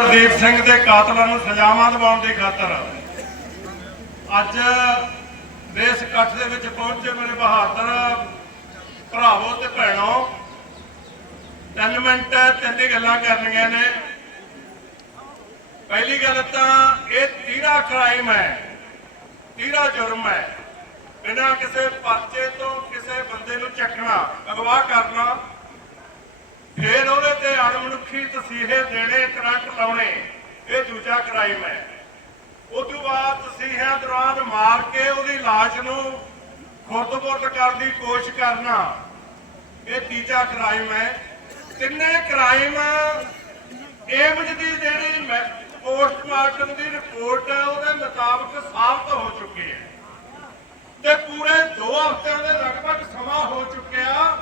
ਹਰਦੀਪ ਸਿੰਘ ਦੇ ਕਾਤਲਾਂ ਨੂੰ ਸਜ਼ਾਵਾਂ ਦਿਵਾਉਣ ਦੀ ਖਾਤਰ ਅੱਜ ਦੇਸ਼ ਇਕੱਠ ਦੇ ਵਿੱਚ ਪਹੁੰਚੇ ਮੇਰੇ ਬਹਾਦਰ ਭਰਾਵੋ ਤੇ ਭੈਣੋ। ਤਿੰਨ ਮਿੰਟ ਤਿੰਨ ਗੱਲਾਂ ਕਰਨੀਆਂ ਨੇ। ਪਹਿਲੀ ਗੱਲ ਤਾਂ ਇਹ ਤੀਰਾ ਕ੍ਰਾਈਮ ਹੈ, ਤੀਰਾ ਜੁਰਮ ਹੈ। ਬਿਨਾਂ ਕਿਸੇ ਪਰਚੇ ਤੋਂ ਕਿਸੇ ਬੰਦੇ ਨੂੰ ਚੱਕਣਾ, ਅਗਵਾ ਕਰਨਾ ਫਿਰ ਉਹਦੇ ਤੇ ਅਣਮਨੁੱਖੀ ਤਸੀਹੇ ਦੇਣੇ ਕਰੰਟ ਲਾਉਣੇ, ਇਹ ਦੂਜਾ ਕ੍ਰਾਈਮ ਹੈ। ਉਸ ਤੋਂ ਬਾਅਦ ਤਸੀਹਿਆਂ ਦੌਰਾਨ ਮਾਰ ਕੇ ਉਹਦੀ ਲਾਸ਼ ਨੂੰ ਖੁਰਦ-ਬੁਰਦ ਕਰਨ ਦੀ ਕੋਸ਼ਿਸ਼ ਕਰਨਾ, ਇਹ ਤੀਜਾ ਕ੍ਰਾਈਮ ਹੈ। ਤਿੰਨੇ ਕ੍ਰਾਈਮ ਏਮਜ ਦੀ ਜਿਹੜੀ ਪੋਸਟਮਾਰਟਮ ਦੀ ਰਿਪੋਰਟ ਹੈ, ਉਹਦੇ ਮੁਤਾਬਕ ਸਾਬਤ ਹੋ ਚੁੱਕੀ ਹੈ ਤੇ ਪੂਰੇ 2 ਹਫ਼ਤਿਆਂ ਦੇ ਲਗਭਗ ਸਮਾਂ ਹੋ ਚੁੱਕਿਆ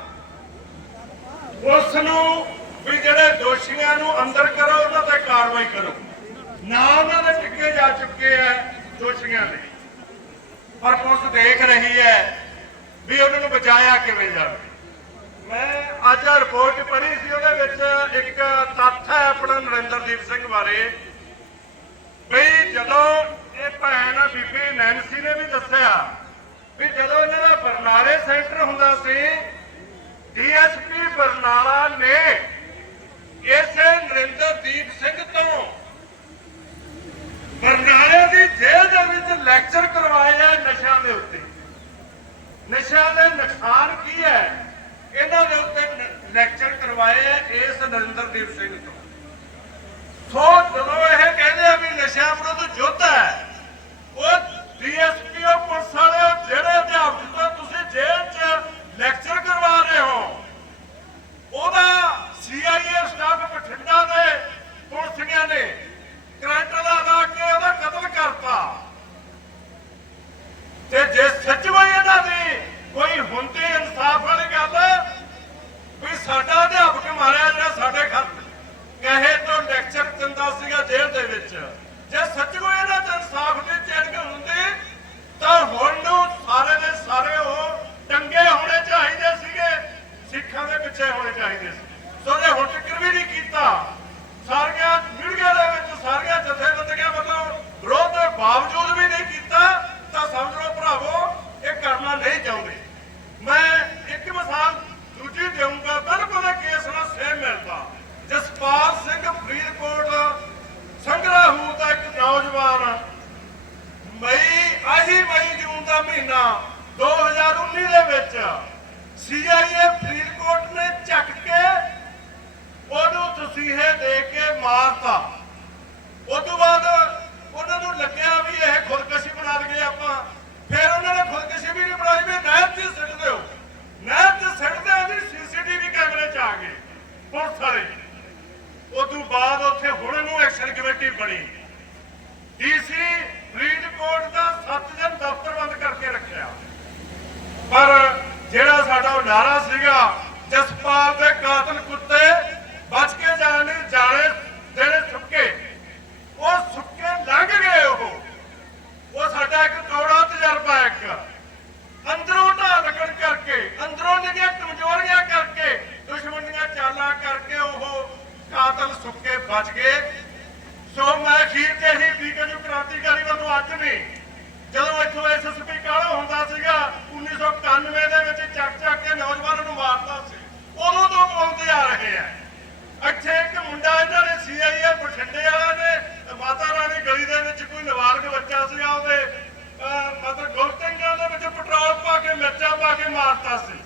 ਉਸ ਨੂੰ ਵੀ ਜਿਹੜੇ ਦੋਸ਼ੀਆਂ ਨੂੰ ਅੰਦਰ ਕਰੋ, ਉਹਨਾਂ ਤੇ ਕਾਰਵਾਈ ਕਰੋ। ਨਾ ਉਹਨਾਂ ਦੇ ਟਿੱਕੇ ਜਾ ਚੁੱਕੇ ਆ ਦੋਸ਼ੀਆਂ ਦੇ। ਪਰ ਪੁਲਿਸ ਦੇਖ ਰਹੀ ਹੈ ਵੀ ਉਹਨਾਂ ਨੂੰ ਬਚਾਇਆ ਕਿਵੇਂ ਜਾਵੇ। ਮੈਂ ਅੱਜ ਰਿਪੋਰਟ ਪੜ੍ਹੀ ਸੀ, ਉਹਦੇ ਵਿੱਚ ਇੱਕ ਤੱਥ ਹੈ ਆਪਣਾ ਨਰਿੰਦਰਦੀਪ ਸਿੰਘ ਬਾਰੇ। ਵੀ ਜਦੋਂ ਇਹ ਭੈਣ ਬੀਬੀ ਨੈਨਸੀ ਨੇ ਵੀ ਦੱਸਿਆ ਵੀ ਜਦੋਂ ਇਹਨਾਂ ਦਾ ਬਰਨਾਲੇ ਸੈਂਟਰ ਹੁੰਦਾ ਸੀ ਡੀਐਸਪੀ ਬਰਨਾਲਾ ਨੇ ਇਸੇ ਨਰਿੰਦਰਦੀਪ ਸਿੰਘ ਤੋਂ ਬਰਨਾਲੇ ਦੀ ਜੇਲ੍ਹ ਦੇ ਵਿੱਚ ਲੈਕਚਰ ਕਰਵਾਏ ਨਸ਼ਿਆਂ ਦੇ ਉੱਤੇ। ਨਸ਼ਿਆਂ ਦੇ ਨੁਕਸਾਨ ਕੀ ਹੈ? ਇਹਨਾਂ ਦੇ ਉੱਤੇ ਲੈਕਚਰ ਕਰਵਾਏ ਆ ਇਸ ਨਰਿੰਦਰਦੀਪ ਸਿੰਘ ਤੋਂ। ਸੋ ਜਦੋਂ ਇਹ ਕਹਿੰਦੇ ਆ ਵੀ ਨਸ਼ਿਆਂ ਵਿਰੁੱਧ ਯੁੱਧ ਹੈ, ਉਹ ਡੀਐਸਪੀ ਉਹ ਪੁਲਿਸ ਵਾਲੇ ਉਹ ਜਿਹੜੇ ਅਧਿਆਪਕ ਤੋਂ ਤੁਸੀਂ ਜੇਲ੍ਹ 'ਚ ਲੈਕਚਰ ਕਰਵਾ ਰਹੇ ਹੋ ਉਹਦਾ ਸੀਆਈਏ ਸਟਾਫ ਬਠਿੰਡਾ ਦੇ ਪੁਲਿਸੀਆਂ ਨੇ ਕਰੰਟ ਲਗਾ ਕੇ ਉਹਦਾ ਕਤਲ ਕਰਤਾ ਤੇ ਜੇ ਸੱਚਵਾਈ ਇਹਨਾਂ ਦੀ ਕੋਈ ਹੁੰਦੀ ਇਨਸਾਫ ਵਾਲੀ ਗੱਲ ਵੀ ਸਾਡਾ ਅਧਿਆਪਕ ਮਾਰਿਆ ਜਿਹੜਾ ਸਾਡੇ ਖਤ ਕਹੇ ਤੋਂ ਲੈਕਚਰ ਦਿੰਦਾ ਸੀਗਾ ਜੇਲ੍ਹ ਦੇ ਵਿੱਚ ਜੇ ਸੱਚਵਾਈ ਇਹਨਾਂ ਚ ਇਨਸਾਫ ਦੀ ਚਿੰਗ ਹੁੰਦੀ ਤਾਂ ਹੁਣ ਨੂੰ ਸਾਰੇ ਦੇ ਸਾਰੇ ਉਹ ਟੰਗੇ ਹੋਣੇ ਚਾਹੀਦੇ ਸੀਗੇ ਸਿੱਖਾਂ ਦੇ ਪਿੱਛੇ ਹੋਣੇ ਚਾਹੀਦੇ ਸੀ ਸੋ ਜੇ ਹੁਣ ਤੱਕ ਵੀ ਨਹੀਂ ਕੀਤਾ ਸਾਰੀਆਂ ਮੀਡੀਆ ਦੇ ਵਿੱਚ ਸਾਰੀਆਂ ਜਥੇਬੰਦੀਆਂ ਵੱਲੋਂ ਵਿਰੋਧ ਦੇ ਬਾਵਜੂਦ ਵੀ ਨਹੀਂ ਕੀਤਾ ਤਾਂ ਸਮਝ ਲਓ ਭਰਾਵੋ ਇਹ ਕਰਨਾ ਨਹੀਂ ਚਾਹੁੰਦੇ ਮੈਂ ਇੱਕ ਮਿਸਾਲ ਦੂਜੀ ਦੇਵਾਂਗਾ ਬਿਲਕੁਲ ਇਹ ਕੇਸ ਨਾਲ ਸੇਮ ਮਿਲਦਾ ਜਸਪਾਲ ਸਿੰਘ ਫਰੀਦਕੋਟ ਸੰਗਰਾਹੂ ਦਾ ਇੱਕ ਨੌਜਵਾਨ ਮਈ ਆਹੀ ਮਈ ਜੂਨ ਦਾ ਮਹੀਨਾ 2019 ਦੇ ਵਿੱਚ। ਸੀਆਈਏ ਫਰੀਦਕੋਟ ਨੇ ਚੱਕ ਕੇ ਉਹਨੂੰ ਤਸੀਹੇ ਦੇ ਕੇ ਮਾਰਤਾ। ਉਸ ਤੋਂ ਬਾਅਦ ਉਹਨਾਂ ਨੂੰ ਲੱਗਿਆ ਵੀ ਇਹ ਖੁਦਕਸ਼ੀ ਬਣਾ ਲਈਏ ਆਪਾਂ। ਫਿਰ ਉਹਨਾਂ ਨੇ ਖੁਦਕਸ਼ੀ ਵੀ ਨਹੀਂ ਬਣਾਈ, ਵੀ ਨਹਿਰ 'ਚ ਹੀ। ਸਿੱਟ ਨਹਿਰ 'ਚ ਸਿੱਟਦੇ ਉਹਦੀ ਸੀਸੀਟੀਵੀ ਕੈਮਰੇ 'ਚ ਆ ਗਏ, ਪੁਲਿਸ ਵਾਲੇ। ਉਸ ਤੋਂ ਬਾਅਦ ਉੱਥੇ ਹੁਣ ਨੂੰ ਐਕਸ਼ਨ ਕਮੇਟੀ ਬਣੀ। ਡੀਸੀ ਫਰੀਦਕੋਟ ਦਾ 7 ਦਿਨ ਦਫ਼ਤਰ ਬੰਦ ਕਰਕੇ ਰੱਖਿਆ। ਪਰ ਜਿਹੜਾ ਸਾਡਾ ਨਾਰਾ ਸੀਗਾ ਜਸਪਾਲ ਦੇ ਕਾਤਲ ਕੁੱਤੇ ਬਚ ਕੇ ਜਾਣ ਨਹੀਂ ਜਾਣੇ ਜਿਹੜੇ ਸੁੱਕੇ ਉਹ ਸੁੱਕੇ ਲੰਘ ਗਏ ਉਹ। ਉਹ ਸਾਡਾ ਇੱਕ ਕੌੜਾ ਤਜਰਬਾ ਇੱਕ। ਅੰਦਰੋਂ ਢਾਹ ਲੱਗਣ ਕਰਕੇ, ਅੰਦਰੋਂ ਜਿਹੜੀਆਂ ਕਮਜ਼ੋਰੀਆਂ ਕਰਕੇ ਦੁਸ਼ਮਣ ਦੀਆਂ ਚਾਲਾਂ ਕਰਕੇ ਉਹ ਕਾਤਲ ਸੁੱਕੇ ਬਚ ਗਏ। ਸੋ ਮੈਂ ਅਖੀਰ ਤੇ ਹੀ ਵੀਕਨ ਕ੍ਰਾਂਤੀਕਾਰੀ ਵੱਲੋਂ ਅੱਜ ਨਹੀਂ ਜਦੋਂ ਇੱਥੋਂ ਐਸਐਸਪੀ ਕਾਲਾ ਹੁੰਦਾ ਸੀਗਾ 1991 ਦੇ ਵਿੱਚ ਚੱਕ ਚੱਕ ਕੇ ਨੌਜਵਾਨਾਂ ਨੂੰ ਮਾਰਦਾ ਸੀ। ਉਦੋਂ ਤੋਂ ਬੋਲਦੇ ਆ ਰਹੇ ਆ। ਇੱਥੇ ਇੱਕ ਮੁੰਡਾ ਇਹਨਾਂ ਨੇ ਸੀਆਈਏ ਬਠਿੰਡੇ ਵਾਲਾ ਨੇ ਮਾਤਾ ਰਾਣੀ ਗਲੀ ਦੇ ਵਿੱਚ ਕੋਈ ਨਾਬਾਲਗ ਬੱਚਾ ਸੀਗਾ ਉਹਦੇ ਮਤਲਬ ਗੁਲਟੰਗਾਂ ਦੇ ਵਿੱਚ ਪੈਟਰੋਲ ਪਾ ਕੇ, ਮਿਰਚਾਂ ਪਾ ਕੇ ਮਾਰਤਾ ਸੀ।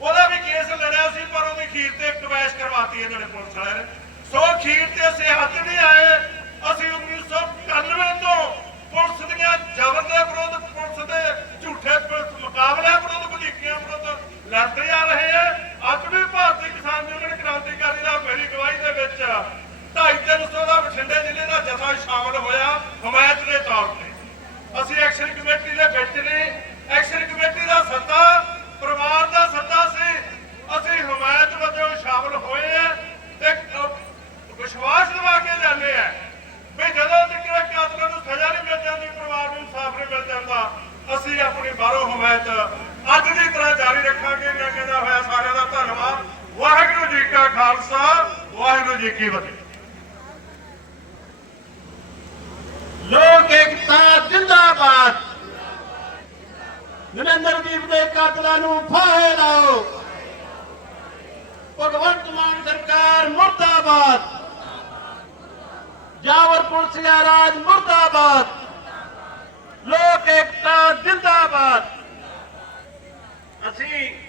ਉਹਦਾ ਵੀ ਕੇਸ ਲੜਿਆ ਸੀ, ਪਰ ਉਹਦੀ ਖੀਰ ਤੇ ਕਵੈਸ਼ ਕਰਵਾਤੀ ਇਹਨਾਂ ਨੇ ਪੁਲਿਸ ਵਾਲਿਆਂ ਨੇ। ਸੋ ਖੀਰ ਤੇ ਅਸੀਂ ਹੱਥ ਨਹੀਂ ਆਏ ਅਸੀਂ 1991 ਤੋਂ ਪੁਲਿਸ ਦੀਆਂ ਜ਼ਬਰ ਦੇ ਵਿਰੁੱਧ ਪੁਲਿਸ ਦੇ ਝੂਠੇ ਪੁਲਿਸ ਮੁਕਾਬਲਿਆਂ ਵਿਰੁੱਧ ਵਧੀਕੀਆਂ ਵਿਰੁੱਧ ਖਾਲਸਾ, ਵਾਹਿਗੁਰੂ ਜੀ ਕੀ ਫਤਿਹ। ਲੋਕ ਇਕਤਾ ਜਿੰਦਾਬਾਦ। ਨਰਿੰਦਰ ਦੀਪ ਦੇ ਕਾਤਲਾਂ ਨੂੰ ਫਾਹੇ ਲਾਓ। ਭਗਵੰਤ ਮਾਨ ਸਰਕਾਰ ਮੁਰਦਾਬਾਦ। ਜਾਵਰਪੁਰ ਸਿਆ ਰਾਜ ਮੁਰਦਾਬਾਦ। ਲੋਕ ਇਕਤਾ ਜਿੰਦਾਬਾਦ। ਅਸੀਂ